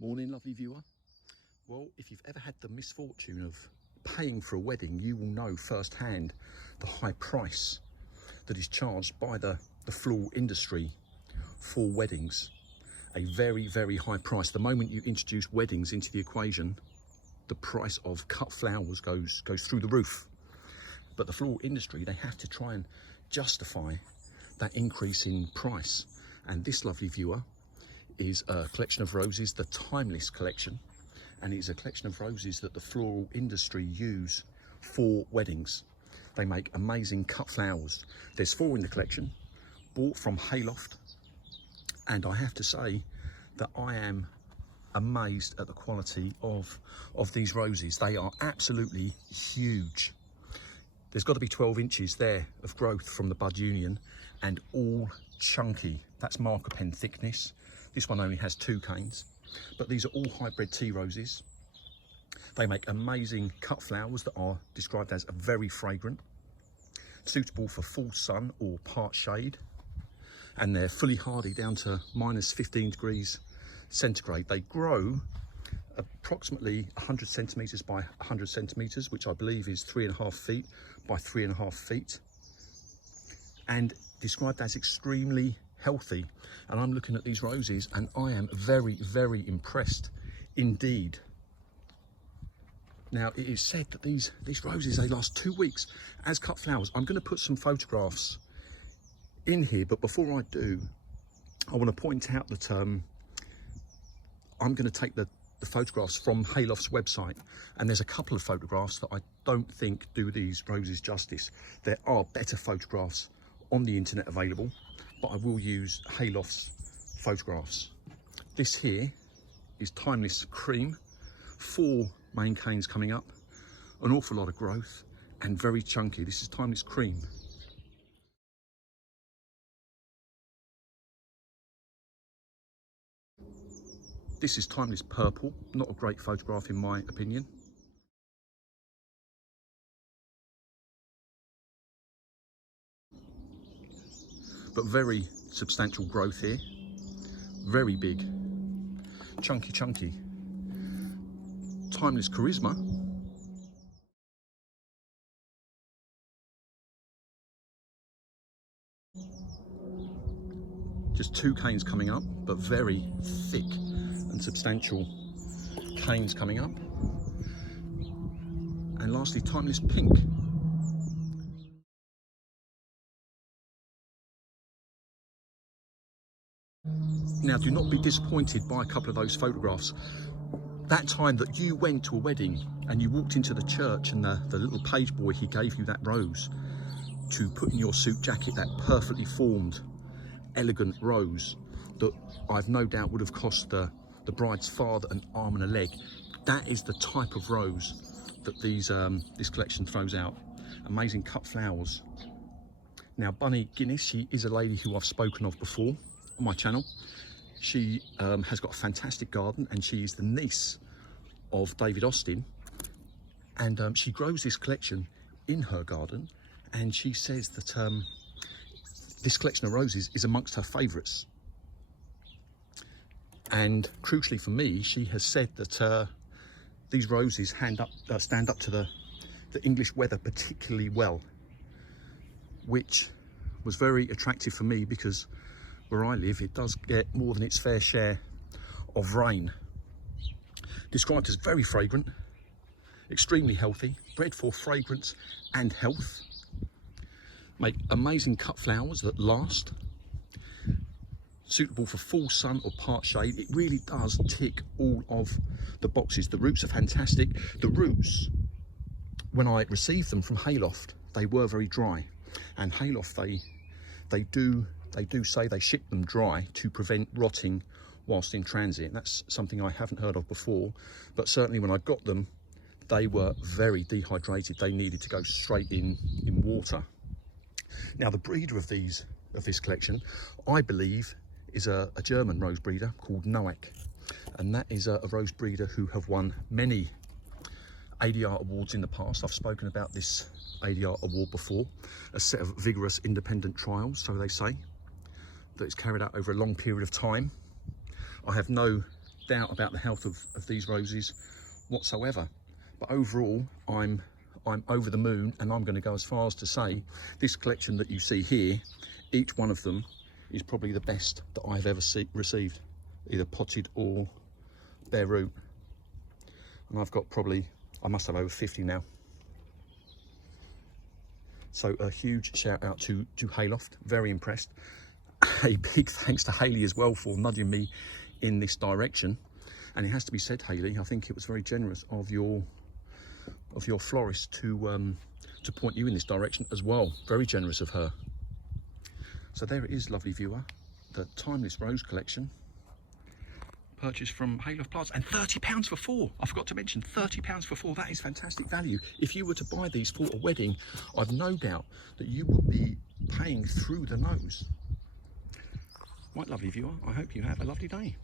Morning, lovely viewer. Well, if you've ever had the misfortune of paying for a wedding, you will know firsthand the high price that is charged by the floral industry for weddings. A very, very high price. The moment you introduce weddings into the equation, the price of cut flowers goes through the roof. But the floral industry, they have to try and justify that increase in price. And this lovely viewer is a collection of roses, the Timeless collection, and it's a collection of roses that the floral industry use for weddings. They make amazing cut flowers. There's 4 in the collection, bought from Hayloft, and I have to say that I am amazed at the quality of these roses. They are absolutely huge. There's got to be 12 inches there of growth from the bud union, and all chunky. That's marker pen thickness. This one only has 2 canes, but these are all hybrid tea roses. They make amazing cut flowers that are described as very fragrant, suitable for full sun or part shade, and they're fully hardy down to -15 degrees centigrade. They grow approximately 100 centimeters by 100 centimeters, which I believe is 3.5 feet by 3.5 feet, and described as extremely healthy. And I'm looking at these roses and I am very, very impressed indeed. Now, it is said that these roses, they last 2 weeks as cut flowers. I'm going to put some photographs in here, but before I do, I want to point out that I'm going to take the photographs from Hayloft's website, and there's a couple of photographs that I don't think do these roses justice. There are better photographs on the internet available, but I will use Hayloft's photographs. This here is Timeless Cream, 4 main canes coming up, an awful lot of growth, and very chunky. This is Timeless Cream. This is Timeless Purple, not a great photograph in my opinion. But very substantial growth here, very big, chunky. Timeless Charisma, just 2 canes coming up, but very thick and substantial canes coming up. And lastly, Timeless Pink. Now, do not be disappointed by a couple of those photographs. That time that you went to a wedding and you walked into the church and the little page boy, he gave you that rose to put in your suit jacket, that perfectly formed, elegant rose that I've no doubt would have cost the bride's father an arm and a leg. That is the type of rose that this collection throws out. Amazing cut flowers. Now, Bunny Guinness, she is a lady who I've spoken of before on my channel. She has got a fantastic garden, and she is the niece of David Austin, and she grows this collection in her garden, and she says that this collection of roses is amongst her favourites. And crucially for me, she has said that these roses stand up to the English weather particularly well, which was very attractive for me because where I live, it does get more than its fair share of rain. Described as very fragrant, extremely healthy, bred for fragrance and health. Make amazing cut flowers that last, suitable for full sun or part shade. It really does tick all of the boxes. The roots are fantastic. The roots, when I received them from Hayloft, they were very dry, and Hayloft, they do say they ship them dry to prevent rotting whilst in transit. That's something I haven't heard of before, but certainly when I got them, they were very dehydrated. They needed to go straight in water. Now, the breeder of this collection, I believe, is a German rose breeder called Noack, and that is a rose breeder who have won many ADR awards in the past. I've spoken about this ADR award before, a set of vigorous independent trials, so they say, that is carried out over a long period of time. I have no doubt about the health of these roses whatsoever. But overall, I'm over the moon, and I'm going to go as far as to say this collection that you see here, each one of them is probably the best that I've ever received, either potted or bare root. And I've got probably, I must have over 50 now. So a huge shout out to Hayloft, very impressed. A big thanks to Hailey as well for nudging me in this direction. And it has to be said, Hailey, I think it was very generous of your florist to point you in this direction as well. Very generous of her. So there it is, lovely viewer, the Timeless Rose collection, purchased from Hayloft Plants, and £30 for 4. I forgot to mention, £30 for 4. That is fantastic value. If you were to buy these for a wedding, I've no doubt that you would be paying through the nose. Right, lovely viewer, I hope you have a lovely day.